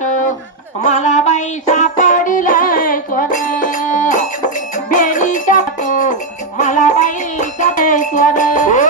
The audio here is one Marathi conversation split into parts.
पानात मला बाई सापडिलंय स्वर. बेलीच्या तो मला बाई सापडे स्वर.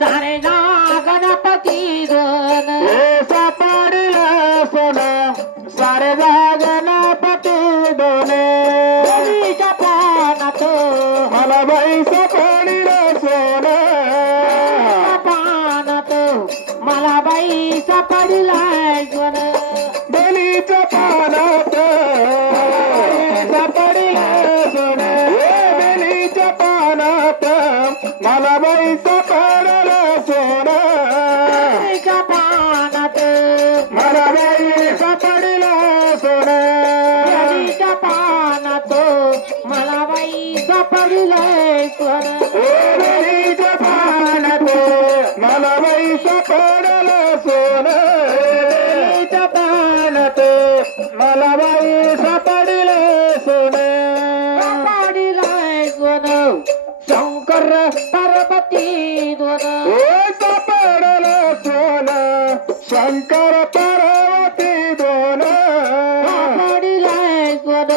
सारे जागणपती दोन हे सापडलं सोन सारे गणपती दोन. बेलीच्या पानात मला बाई सापडला सोन पानात मला बाई सापडला सोन बलीच्या पानात सापडला सोन. बलीच्या पानात मला बाई सापडला पानात मला बाई सापडलं सोन. पानात मला बाई सापडिलाय सोन पानात मला बाई सापडलं सोन. पानात मला बाई सापडलं सोन. सापडिलाय सोन शंकर पार्वती दोन. शंकर पार्वती दोन सापडिलाय सोन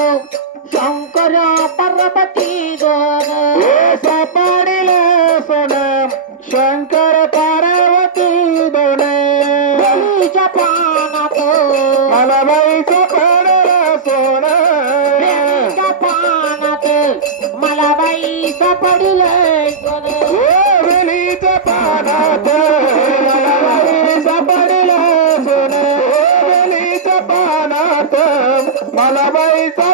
शंकर पार्वती दोन ओ सापडलं सोन शंकर पार्वती दोन बेलीच्या पानात मला बाई सापडलं सोन बेलीच्या पानात मला बाई पानात मला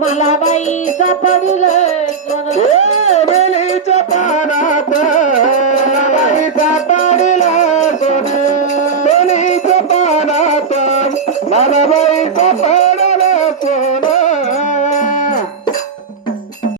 मला बाईचा सापडिलंय सोन सोन बेलीच्या